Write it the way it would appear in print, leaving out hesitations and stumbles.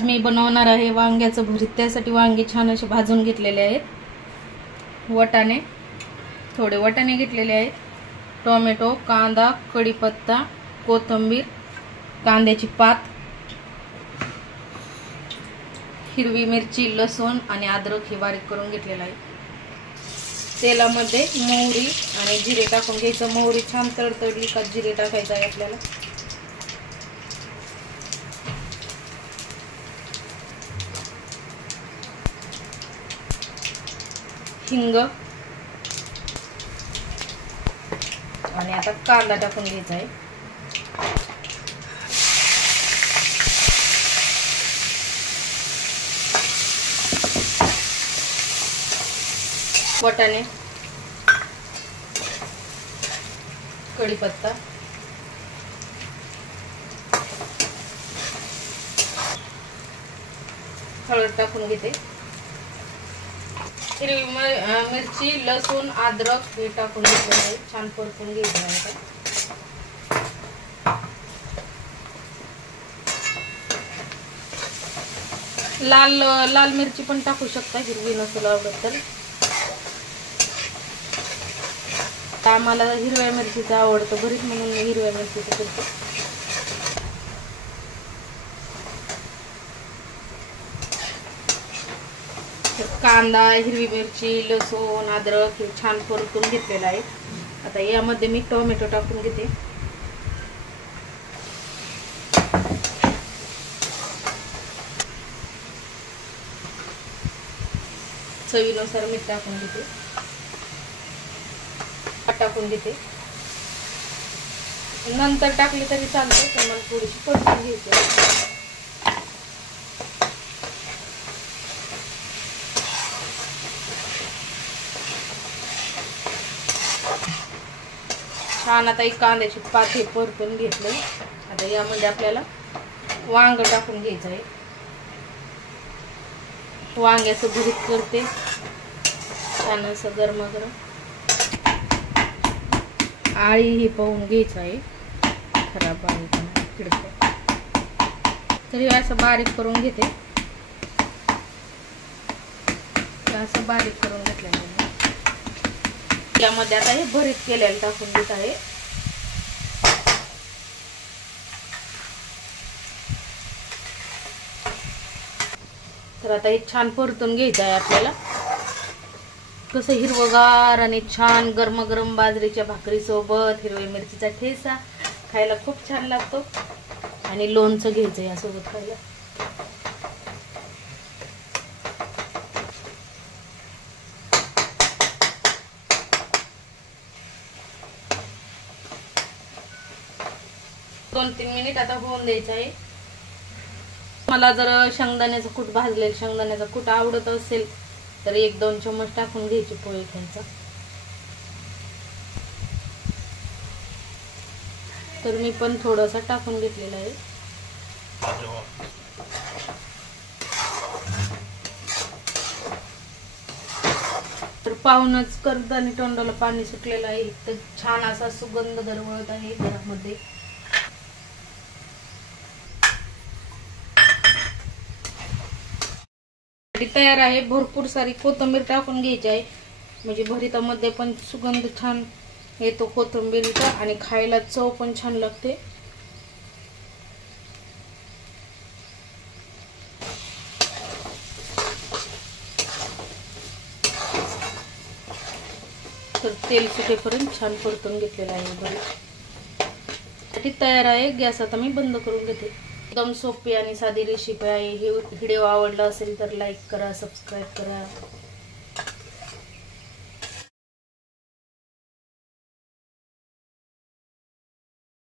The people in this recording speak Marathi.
मी बनवणार आहे वांग्याचं भरीत। त्यासाठी वांगे छान असे भाजून घेतलेले आहेत, वाटाणे थोडे वाटाणे घेतलेले आहेत, टोमॅटो, कांदा, कढीपत्ता, कोथिंबीर, कांद्याची पात, हिरवी मिरची, लसूण आणि अद्रक हे बारीक करून घेतलेलं आहे। तेलामध्ये मोहरी आणि जिरे टाकून घ्यायचं। मोहरी छान तडतडली का जिरे टाकायचं आहे आपल्याला। हिंग आणि आता कांदा टाकून घ्यायचा आहे। वाटाणे, कढीपत्ता, हळद टाकून घेते। हिरवी मिरची, लसूण, अद्रक हे टाकून घेतले आहे, छान परतून घ्यायचं आहे। लाल मिरची पण टाकू शकता, हिरवी नसेल आवडत तर। आम्हाला हिरव्या मिरचीचं आवडतं भरीत म्हणून मी हिरव्या मिरचीचं करते। कांदा, हिरवी मिरची, लसूण, अद्रक हे छान परतून घेतलेलं आहे। आता यामध्ये मी टोमॅटो टाकून घेते। चवीनुसार मीठ टाकून घेते, टाकून घेते। नंतर टाकले तरी चालते, पण मला थोडीशी परतून घ्यायची। छान आता एक कांद्याची पात हे परतून घेतलं। आता यामध्ये आपल्याला वांग टाकून घ्यायचं आहे। वांग्याचं भरीत करते छान असं गरमागरम। आळी ही पाहून घ्यायचं आहे, खराब आहे का किडक, तरी असं बारीक करून घेते। असं बारीक करून घेतलेलं आहे। यामध्ये आता हे भरीत केलेलं टाकून घेत आहे। तर आता हे छान परतून घ्यायचं आहे आपल्याला। कसं हिरवगार आणि छान गरम बाजरीच्या भाकरी सोबत हिरव्या मिरचीचा ठेचा खायला खूप छान लागतो, आणि लोणचं घ्यायचं यासोबत खायला। दोन 3 मिनिट आता होऊन द्यायचं आहे। मला जर शेंगदाण्याचं कूट, भाजलेलं शेंगदाण्याचं कूट आवडत असेल तर 1-2 चम्मच टाकून घ्यायची पोळी खायचा। तर मी पण थोडंसं टाकून घेतलेलं आहे। तर पाहूनच करत आणि तोंडाला पाणी सुटलेलं आहे। तर छान असा सुगंध दरवळत आहे घरामध्ये। तयार आहे। भरपूर सारी कोथिंबीर टाकून घ्यायची आहे, म्हणजे भरितामध्ये पण सुगंध छान येतो कोथिंबीरीचा, आणि खायला चव पण छान लागते। तर तेल सुटेपर्यंत छान परतून घेतलेलं आहे भरीत। तयार आहे। गॅस आता मी बंद करून घेते। एकदम सोपी आणि साधी रेसिपी आहे। हे व्हिडिओ आवडला असेल तर लाईक करा, सबस्क्राईब करा।